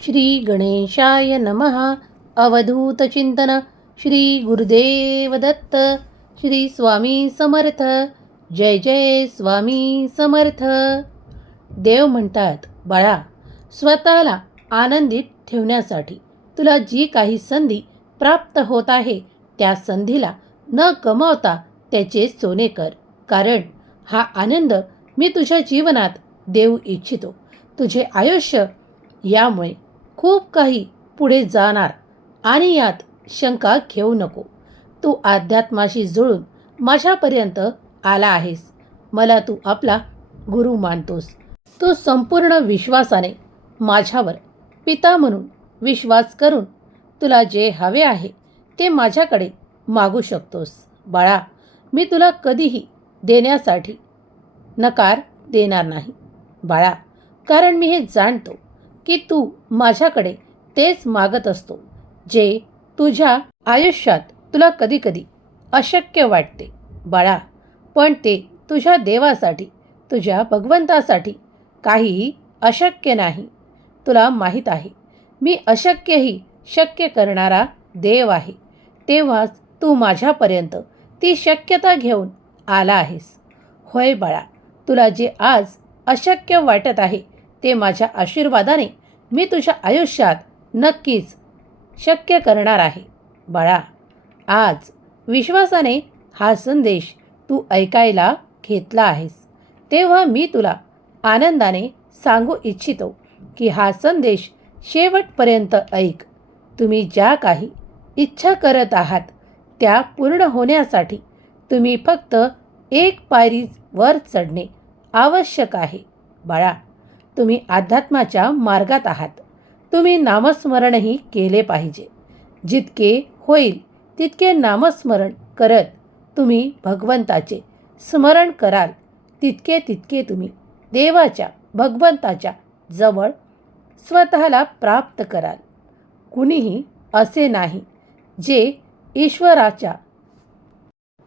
श्री गणेशाय नमः अवधूतचिंतन श्री गुरुदेव दत्त। श्री स्वामी समर्थ। जय जय स्वामी समर्थ। देव म्हणतात बाळा स्वतःला आनंदित ठेवण्यासाठी तुला जी काही संधी प्राप्त होत आहे त्या संधीला न गमावता त्याचे सोने कर. कारण हा आनंद मी तुझ्या जीवनात देऊ इच्छितो. तुझे आयुष्य यामुळे खूप काही पुढे जाणार आणि यात शंका घेऊ नको. तू अध्यात्माशी जुळून माझ्यापर्यंत आला आहेस. मला तू आपला गुरु मानतोस. तू संपूर्ण विश्वासाने माझ्यावर पिता म्हणून विश्वास करून तुला जे हवे आहे ते माझ्याकडे मागू शकतोस. बाळा मी तुला कधीही देण्यासाठी नकार देणार नाही. बाळा कारण मी हे जाणतो की तू माझ्याकडे तेच मागत असतो जे तुझ्या आयुष्यात तुला कधीकधी अशक्य वाटते. बाळा पण ते तुझ्या देवासाठी तुझ्या भगवंतासाठी काहीही अशक्य नाही. तुला माहीत आहे मी अशक्यही शक्य करणारा देव आहे. तेव्हाच तू माझ्यापर्यंत ती शक्यता घेऊन आला आहेस. होय बाळा तुला जे आज अशक्य वाटत आहे ते माझ्या आशीर्वादाने मी तुझ्या आयुष्यात नक्कीच शक्य करणार आहे. बाळा आज विश्वासाने हा संदेश तू ऐकायला घेतला आहेस. तेव्हा मी तुला आनंदाने सांगू इच्छितो की हा संदेश शेवटपर्यंत ऐक. तुम्ही ज्या काही इच्छा करत आहात त्या पूर्ण होण्यासाठी तुम्ही फक्त एक पायरी वर चढणे आवश्यक आहे. बाळा तुम्ही अध्यात्माच्या मार्गात आहात. तुम्ही नामस्मरणही केले पाहिजे. जितके होईल तितके नामस्मरण करत तुम्ही भगवंताचे स्मरण कराल. तितके तितके तुम्ही देवाच्या भगवंताच्या जवळ स्वतःला प्राप्त कराल. कुणीही असे नाही जे ईश्वराच्या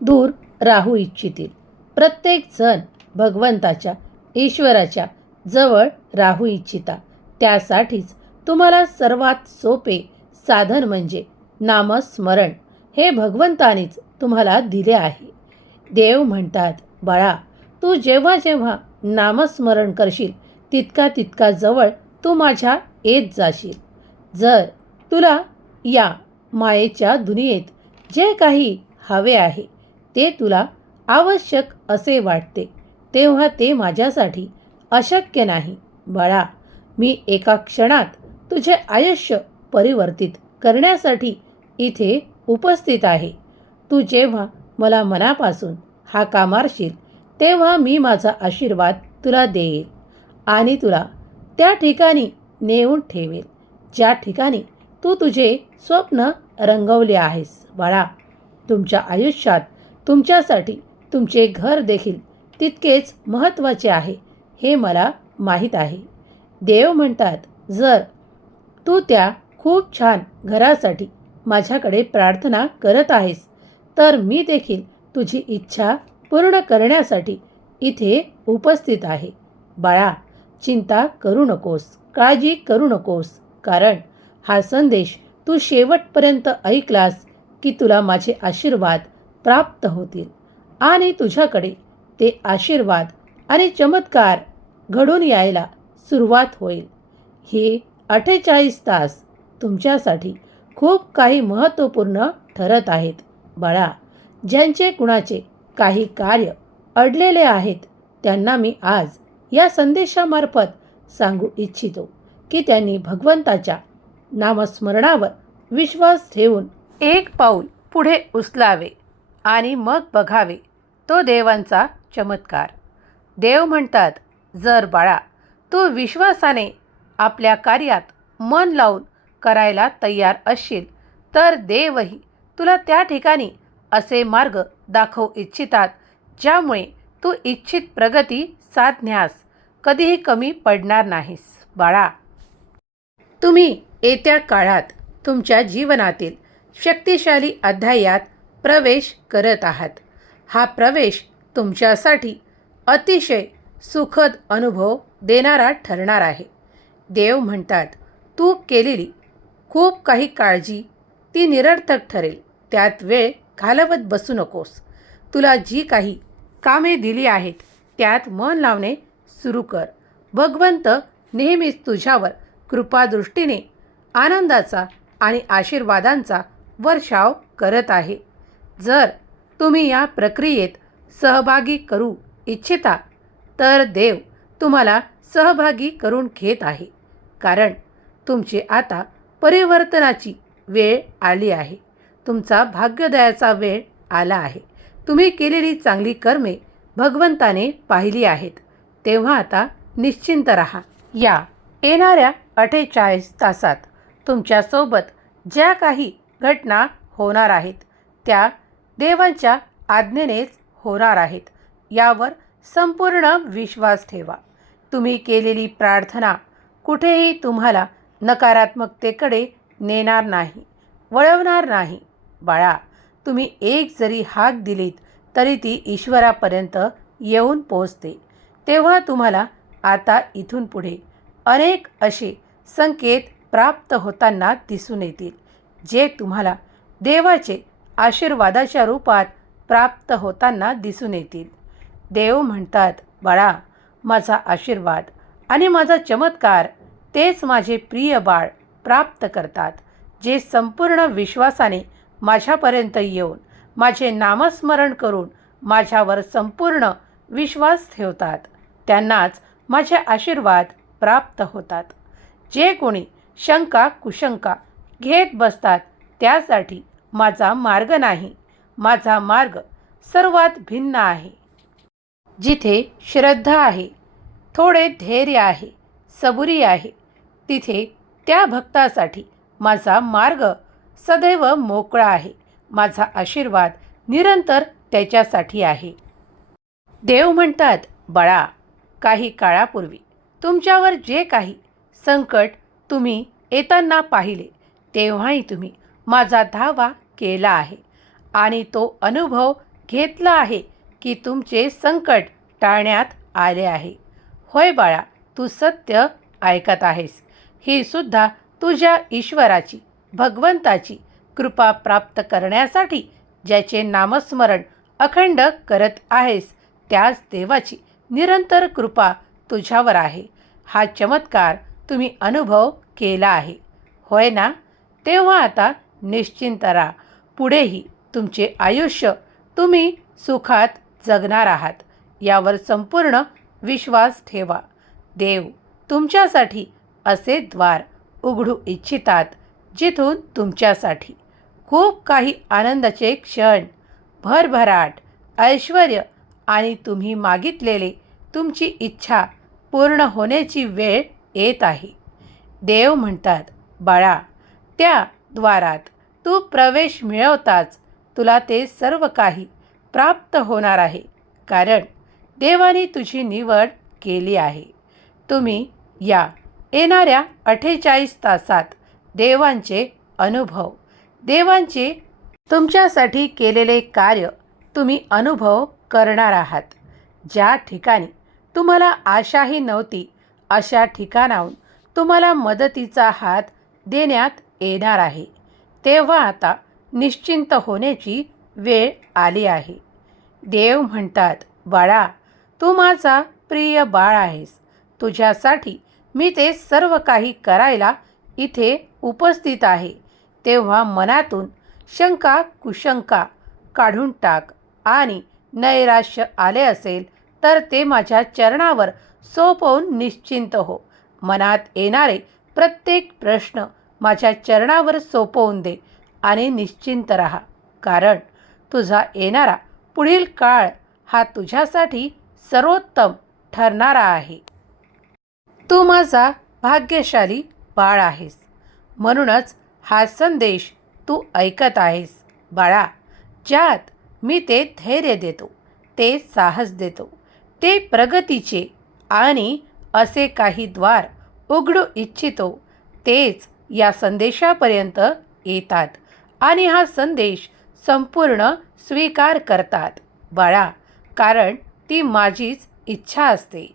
दूर राहू इच्छितील. प्रत्येकजण भगवंताच्या ईश्वराच्या जवळ राहू इच्छिता. त्यासाठीच तुम्हाला सर्वात सोपे साधन म्हणजे नामस्मरण. हे भगवंतानेच तुम्हाला दिले आहे. देव म्हणतात बाळा तू जेव्हा जेव्हा नामस्मरण करशील तितका तितका जवळ तू माझ्या येत जाशील. जर तुला या मायेच्या दुनियेत जे काही हवे आहे ते तुला आवश्यक असे वाटते तेव्हा ते माझ्यासाठी अशक्य नाही. बाळा मी एका क्षणात तुझे आयुष्य परिवर्तित करण्यासाठी इथे उपस्थित आहे. तू जेव्हा मला मनापासून हा मारशील तेव्हा मी माझा आशीर्वाद तुला देईल आणि तुला त्या ठिकाणी नेऊन ठेवेल ज्या ठिकाणी तू तुझे स्वप्न रंगवले आहेस. बाळा तुमच्या आयुष्यात तुमच्यासाठी तुमचे घर देखील तितकेच महत्त्वाचे आहे. हे मला माहीत आहे. देव म्हणतात जर तू त्या खूप छान घरासाठी माझ्याकडे प्रार्थना करत आहेस तर मी देखील तुझी इच्छा पूर्ण करण्यासाठी इथे उपस्थित आहे. बाळा चिंता करू नकोस काळजी करू नकोस कारण हा संदेश तू शेवटपर्यंत ऐकलास की तुला माझे आशीर्वाद प्राप्त होतील आणि तुझ्याकडे ते आशीर्वाद आणि चमत्कार घडून यायला सुरुवात होईल. हे अठ्ठेचाळीस तास तुमच्यासाठी खूप काही महत्त्वपूर्ण ठरत आहेत. बाळा ज्यांचे कुणाचे काही कार्य अडलेले आहेत त्यांना मी आज या संदेशामार्फत सांगू इच्छितो की त्यांनी भगवंताच्या नामस्मरणावर विश्वास ठेवून एक पाऊल पुढे उचलावे आणि मग बघावे. तो देवांचा चमत्कार. देव म्हणतात जर बाळा तू विश्वासाने आपल्या कार्यात मन लावून करायला तयार असशील तर देवही तुला त्या ठिकाणी असे मार्ग दाखवू इच्छितात ज्यामुळे तू इच्छित प्रगती साधण्यास कधीही कमी पडणार नाहीस. बाळा तुम्ही येत्या काळात तुमच्या जीवनातील शक्तिशाली अध्यायात प्रवेश करत आहात. हा प्रवेश तुमच्यासाठी अतिशय सुखद अनुभव देणारा ठरणार आहे. देव म्हणतात तू केलेली खूप काही काळजी ती निरर्थक ठरेल. त्यात वेळ घालवत बसू नकोस. तुला जी काही कामे दिली आहेत त्यात मन लावणे सुरू कर. भगवंत नेहमीच तुझ्यावर कृपादृष्टीने आनंदाचा आणि आशीर्वादांचा वर्षाव करत आहे. जर तुम्ही या प्रक्रियेत सहभागी करू इच्छिता तर देव तुम्हाला सहभागी करून घेत आहे. कारण तुमची आता परिवर्तनाची वेळ आली आहे. तुमचा भाग्योदयाचा वेळ आला आहे. तुम्ही केलेली चांगली कर्मे भगवंताने पाहिली आहेत. तेव्हा आता निश्चिंत राहा. या येणाऱ्या अठ्ठेचाळीस तासात तुमच्यासोबत ज्या काही घटना होणार आहेत त्या देवांच्या आज्ञेनेच होणार आहेत. यावर संपूर्ण विश्वास ठेवा. तुम्ही केलेली प्रार्थना कुठेही तुम्हाला नकारात्मकतेकडे नेणार नाही वळवणार नाही. बाळा तुम्ही एक जरी हाक दिलीत तरी ती ईश्वरापर्यंत येऊन पोचते तेव्हा तुम्हाला आता इथून पुढे अनेक असे संकेत प्राप्त होताना दिसून येतील जे तुम्हाला देवाचे आशीर्वादाच्या रूपात प्राप्त होताना दिसून येतील. देव म्हणतात बाळा माझा आशीर्वाद आणि माझा चमत्कार तेच माझे प्रिय बाळ प्राप्त करतात जे संपूर्ण विश्वासाने माझ्यापर्यंत येऊन माझे नामस्मरण करून माझ्यावर संपूर्ण विश्वास ठेवतात. त्यांनाच माझे आशीर्वाद प्राप्त होतात. जे कोणी शंका कुशंका घेत बसतात त्यासाठी माझा मार्ग नाही. माझा मार्ग सर्वात भिन्न आहे. जिथे श्रद्धा आहे थोडे धैर्य आहे सबुरी आहे तिथे त्या भक्तासाठी माझा मार्ग सदैव मोकळा आहे माझा आशीर्वाद निरंतर त्याच्यासाठी आहे. देव म्हणतात बाळा काही काळापूर्वी तुमच्यावर जे काही संकट तुम्ही येताना पाहिले तेव्हाही तुम्ही माझा धावा केला आहे आणि तो अनुभव घेतला आहे की तुमचे संकट टाळण्यात आले आहे. होय बाळा तू सत्य ऐकत आहेस. ही सुद्धा तुझ्या ईश्वराची भगवंताची कृपा प्राप्त करण्यासाठी ज्याचे नामस्मरण अखंड करत आहेस त्याच देवाची निरंतर कृपा तुझ्यावर आहे. हा चमत्कार तुम्ही अनुभव केला आहे. होय ना? तेव्हा आता निश्चिंत राहा. पुढेही तुमचे आयुष्य तुम्ही सुखात जगणार आहात. यावर संपूर्ण विश्वास ठेवा. देव तुमच्यासाठी असे द्वार उघडू इच्छितात जिथून तुमच्यासाठी. खूप काही आनंदाचे क्षण भरभराट ऐश्वर आणि तुम्ही मागितलेले तुमची इच्छा पूर्ण होण्याची वेळ येत आहे. देव म्हणतात बाळा त्या द्वारात तू प्रवेश मिळवताच तुला ते सर्व काही प्राप्त होणार आहे. कारण देवाने तुझी निवड केली आहे. तुम्ही या येणाऱ्या अठ्ठेचाळीस तासात देवांचे अनुभव देवांचे तुमच्यासाठी केलेले कार्य तुम्ही अनुभव करणार आहात. ज्या ठिकाणी तुम्हाला आशाही नव्हती अशा ठिकाणाहून तुम्हाला मदतीचा हात देण्यात येणार आहे. तेव्हा आता निश्चिंत होण्याची वेळ आली आहे. देव म्हणतात बाळा तू माझा प्रिय बाळ आहेस. तुझ्यासाठी मी ते सर्व काही करायला इथे उपस्थित आहे. तेव्हा मनातून शंका कुशंका काढून टाक आणि नैराश्य आले असेल तर ते माझ्या चरणावर सोपवून निश्चिंत हो. मनात येणारे प्रत्येक प्रश्न माझ्या चरणावर सोपवून दे आणि निश्चिंत राहा. कारण तुझा येणारा पुढील काळ हा तुझ्यासाठी सर्वोत्तम ठरणारा आहे. तू माझा भाग्यशाली बाळ आहेस. म्हणूनच हा संदेश तू ऐकत आहेस. बाळा ज्यात मी ते धैर्य देतो ते साहस देतो ते प्रगतीचे आणि असे काही द्वार उघडू इच्छितो तेच या संदेशापर्यंत येतात. आणि हा संदेश संपूर्ण स्वीकार करतात. बाळा कारण ती माझीच इच्छा असते.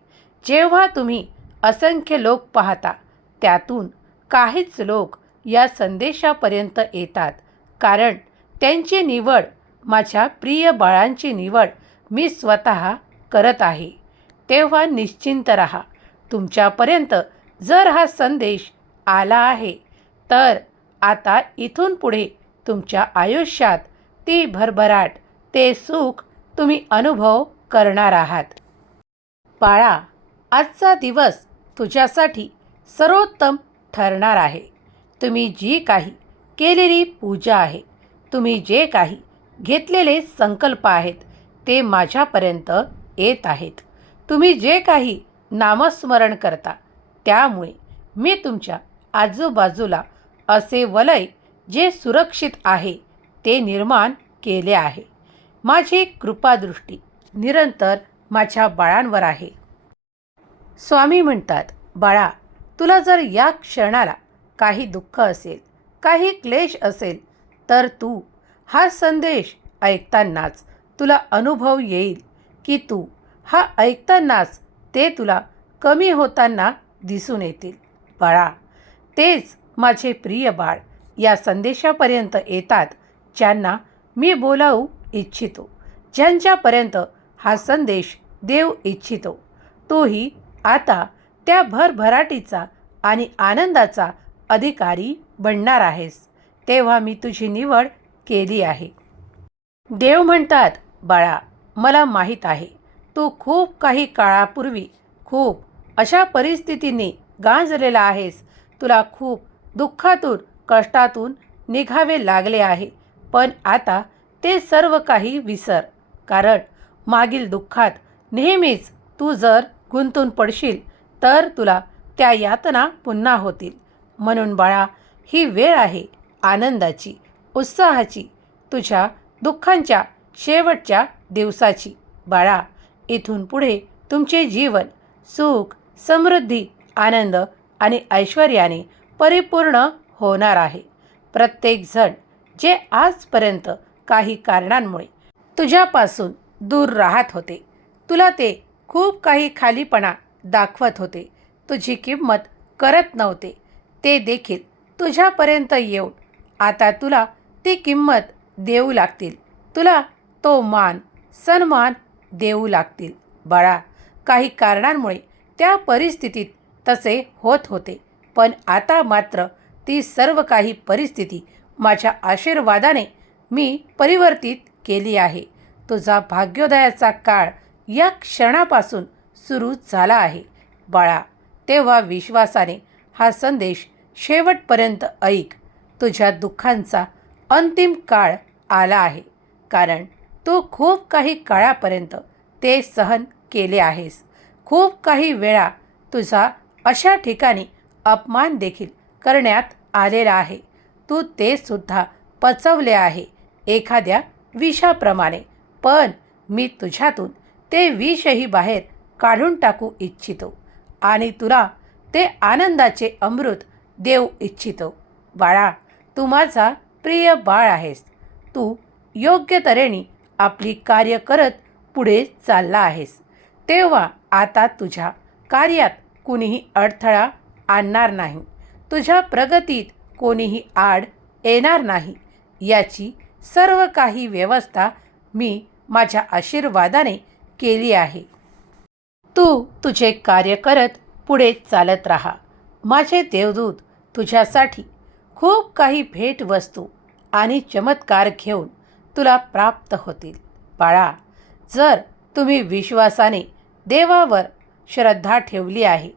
जेव्हा तुम्ही असंख्य लोक पाहता त्यातून काहीच लोक या संदेशापर्यंत येतात. कारण त्यांची निवड माझ्या प्रिय बाळांची निवड मी स्वतः करत आहे. तेव्हा निश्चिंत रहा. तुमच्यापर्यंत जर हा संदेश आला आहे तर आता इथून पुढे तुमच्या आयुष्यात ती भरभराट ते सुख तुम्ही अनुभव करणार आहात. बाळा आजचा दिवस तुझ्यासाठी सर्वोत्तम ठरणार आहे. तुम्ही जी काही केलेली पूजा आहे तुम्ही जे काही घेतलेले संकल्प आहेत ते माझ्यापर्यंत येत आहेत. तुम्ही जे काही नामस्मरण करता त्यामुळे मी तुमच्या आजूबाजूला असे वलय जे सुरक्षित आहे ते निर्माण केले आहे. माझी कृपादृष्टी निरंतर माझ्या बाळांवर आहे. स्वामी म्हणतात बाळा तुला जर या क्षणाला काही दुःख असेल काही क्लेश असेल तर तू हा संदेश ऐकतानाच तुला अनुभव येईल की तू हा ऐकतानाच ते तुला कमी होताना दिसून येतील. बाळा तेच माझे प्रिय बाळ या संदेशापर्यंत येतात ज्यांना मी बोलावू इच्छितो ज्यांच्यापर्यंत हा संदेश देऊ इच्छितो तोही आता त्या भरभराटीचा आणि आनंदाचा अधिकारी बनणार आहेस तेव्हा मी तुझी निवड केली आहे. देव म्हणतात बाळा मला माहीत आहे तू खूप काही काळापूर्वी खूप अशा परिस्थितीने गांजलेला आहेस तुला खूप दुःखातून कष्टातून निघावे लागले आहे पण आता ते सर्व काही विसर. कारण मागील दुःखात नेहमीच तू जर गुंतून पडशील तर तुला त्या यातना पुन्हा होतील. म्हणून बाळा ही वेळ आहे आनंदाची उत्साहाची तुझ्या दुःखांच्या शेवटच्या दिवसाची. बाळा इथून पुढे तुमचे जीवन सुख समृद्धी आनंद आणि ऐश्वर्याने परिपूर्ण होणार आहे. प्रत्येकजण जे आजपर्यंत काही कारणांमुळे तुझ्यापासून दूर राहत होते. तुला ते खूप काही खालीपणा दाखवत होते. तुझी किंमत करत नव्हते. ते देखील तुझ्यापर्यंत येऊन आता तुला ती किंमत देऊ लागतील. तुला तो मान सन्मान देऊ लागतील. बाळा काही कारणांमुळे त्या परिस्थितीत तसे होत होते. पण आता मात्र ती सर्व काही परिस्थिती माझ्या आशीर्वादाने मी परिवर्तित केली आहे. तुझा भाग्योदयाचा काळ या क्षणापासून सुरू झाला आहे. बाळा तेव्हा विश्वासाने हा संदेश शेवटपर्यंत ऐक. तुझ्या दुःखांचा अंतिम काळ आला आहे कारण तू खूप काही काळापर्यंत ते सहन केले आहेस. खूप काही वेळा तुझा अशा ठिकाणी अपमान देखील करण्यात आलेला आहे. तू ते सुद्धा पचवले आहे. एखाद्या विषाप्रमाणे. पण मी तुझ्यातून ते विषही बाहेर काढून टाकू इच्छितो. आणि तुला ते आनंदाचे अमृत देऊ इच्छितो. बाळा तू माझा प्रिय बाळ आहेस. तू योग्य तऱ्हेने आपली कार्य करत पुढे चालला आहेस. तेव्हा आता तुझ्या कार्यात कुणीही अडथळा आणणार नाही. तुझ्या प्रगतीत कोणीही आड येणार नाही. याची सर्व काही व्यवस्था मी माझ्या आशीर्वादाने केली आहे. तू तुझे कार्य करत पुढे चालत राहा. माझे देवदूत तुझ्यासाठी खूप काही भेटवस्तू आणि चमत्कार घेऊन तुला प्राप्त होतील. बाळा जर तुम्ही विश्वासाने देवावर श्रद्धा ठेवली आहे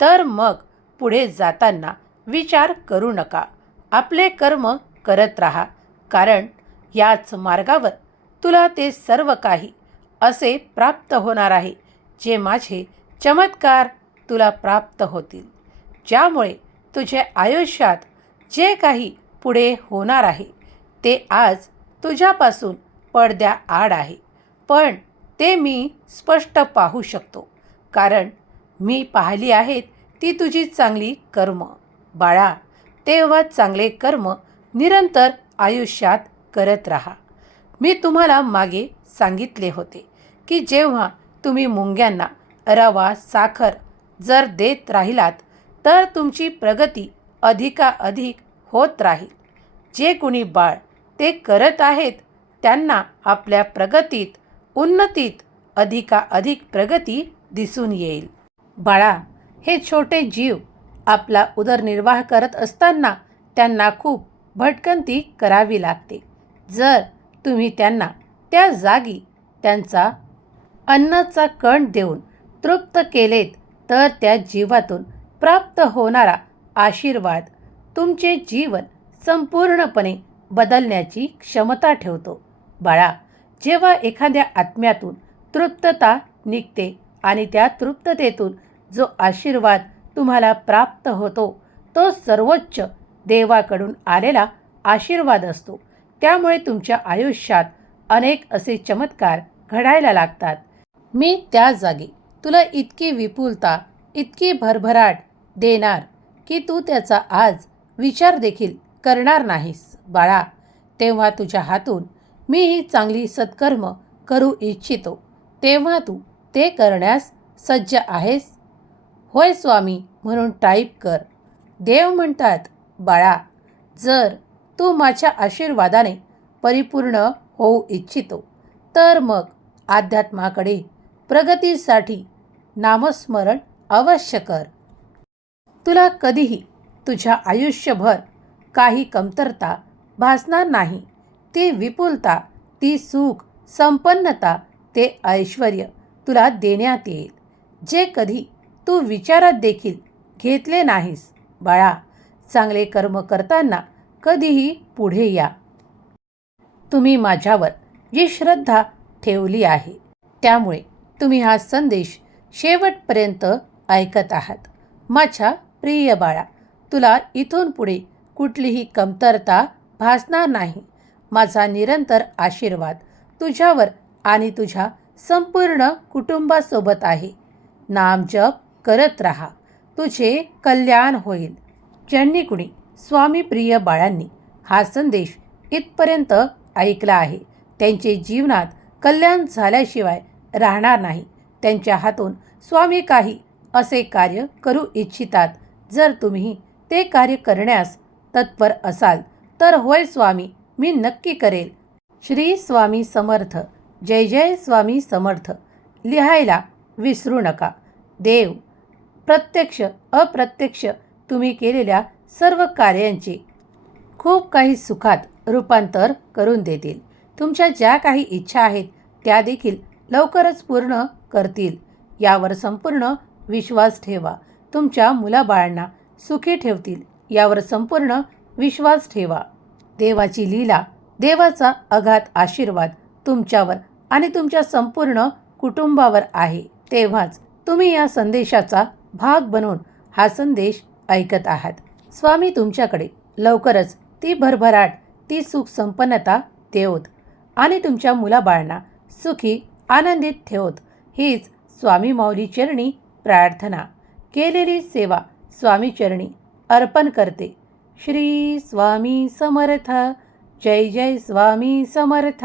तर मग पुढे जाताना विचार करू नका. आपले कर्म करत राहा. कारण याच मार्गावर तुला ते सर्व काही असे प्राप्त होणार आहे जे माझे चमत्कार तुला प्राप्त होतील. ज्यामुळे तुझ्या आयुष्यात जे काही पुढे होणार आहे ते आज तुझ्यापासून पडद्या आड आहे. पण ते मी स्पष्ट पाहू शकतो. कारण मी पाहिली आहेत ती तुझी चांगली कर्म. बाळा तेव्हा चांगले कर्म निरंतर आयुष्यात करत राहा. मी तुम्हाला मागे सांगितले होते की जेव्हा तुम्ही मुंग्यांना रवा साखर जर देत राहिलात तर तुमची प्रगती अधिकाधिक होत राहील. जे कुणी बाळ ते करत आहेत त्यांना आपल्या प्रगतीत उन्नतीत अधिकाधिक प्रगती दिसून येईल. बाळा हे छोटे जीव आपला उदरनिर्वाह करत असताना त्यांना खूप भटकंती करावी लागते. जर तुम्ही त्यांना त्या जागी त्यांचा अन्नाचा कण देऊन तृप्त केलेत तर त्या जीवातून प्राप्त होणारा आशीर्वाद तुमचे जीवन संपूर्णपणे बदलण्याची क्षमता ठेवतो. बाळा जेव्हा एखाद्या आत्म्यातून तृप्तता निघते आणि त्या तृप्ततेतून जो आशीर्वाद तुम्हाला प्राप्त होतो तो सर्वोच्च देवाकडून आलेला आशीर्वाद असतो. त्यामुळे तुमच्या आयुष्यात अनेक असे चमत्कार घडायला लागतात. मी त्या जागी तुला इतकी विपुलता इतकी भरभराट देणार की तू त्याचा आज विचार देखील करणार नाहीस. बाळा तेव्हा तुझ्या हातून मी ही चांगली सत्कर्म करू इच्छितो. तेव्हा तू ते करण्यास सज्ज आहेस. होय स्वामी म्हणून टाईप कर. देव म्हणतात बाळा जर तू माझ्या आशीर्वादाने परिपूर्ण होऊ इच्छितो तर मग अध्यात्माकडे प्रगतीसाठी नामस्मरण अवश्य कर. तुला कधीही तुझ्या आयुष्यभर काही कमतरता भासणार नाही. ती विपुलता ती सुख संपन्नता ते ऐश्वर तुला देण्यात येईल. जे कधी तू विचारात देखील घेतले नाहीस. बाळा चांगले कर्म करताना कधीही पुढे या. तुम्ही माझ्यावर जी श्रद्धा ठेवली आहे त्यामुळे तुम्ही हा संदेश शेवटपर्यंत ऐकत आहात. माझ्या प्रिय बाळा तुला इथून पुढे कुठलीही कमतरता भासणार नाही. माझा निरंतर आशीर्वाद तुझ्यावर आणि तुझ्या संपूर्ण कुटुंबासोबत आहे. नाम जप करत राहा. तुझे कल्याण होईल. ज्यांनी कुणी? स्वामी प्रिय बाळांनी. हा संदेश इथपर्यंत ऐकला आहे. त्यांचे जीवनात कल्याण झाल्याशिवाय राहणार नाही. त्यांच्या हातून स्वामी काही असे कार्य करू इच्छितात. जर तुम्ही ते कार्य करण्यास तत्पर असाल तर होय स्वामी मी नक्की करेल. श्री स्वामी समर्थ. जय जय स्वामी समर्थ. लिहायला विसरू नका. देव प्रत्यक्ष अप्रत्यक्ष तुम्ही केलेल्या सर्व कार्यांचे खूप काही सुखात रूपांतर करून देतील. तुमच्या ज्या काही इच्छा आहेत त्या देखील लवकरच पूर्ण करतील. यावर संपूर्ण विश्वास ठेवा. तुमच्या मुलाबाळांना सुखी ठेवतील. यावर संपूर्ण विश्वास ठेवा. देवाची लीला देवाचा अगाध आशीर्वाद तुमच्यावर आणि तुमच्या संपूर्ण कुटुंबावर आहे. तेव्हाच तुम्ही या संदेशाचा भाग बनून हा संदेश ऐकत आहात. स्वामी तुमच्याकडे लवकरच ती भरभराट ती सुख संपन्नता देवत आणि तुमच्या मुलाबाळांना सुखी आनंदित ठेवत. हीच स्वामी माऊली चरणी प्रार्थना. केलेली सेवा स्वामी चरणी अर्पण करते. श्री स्वामी समर्थ. जय जय स्वामी समर्थ.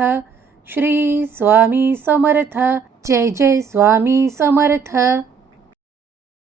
श्री स्वामी समर्थ. जय जय स्वामी समर्थ.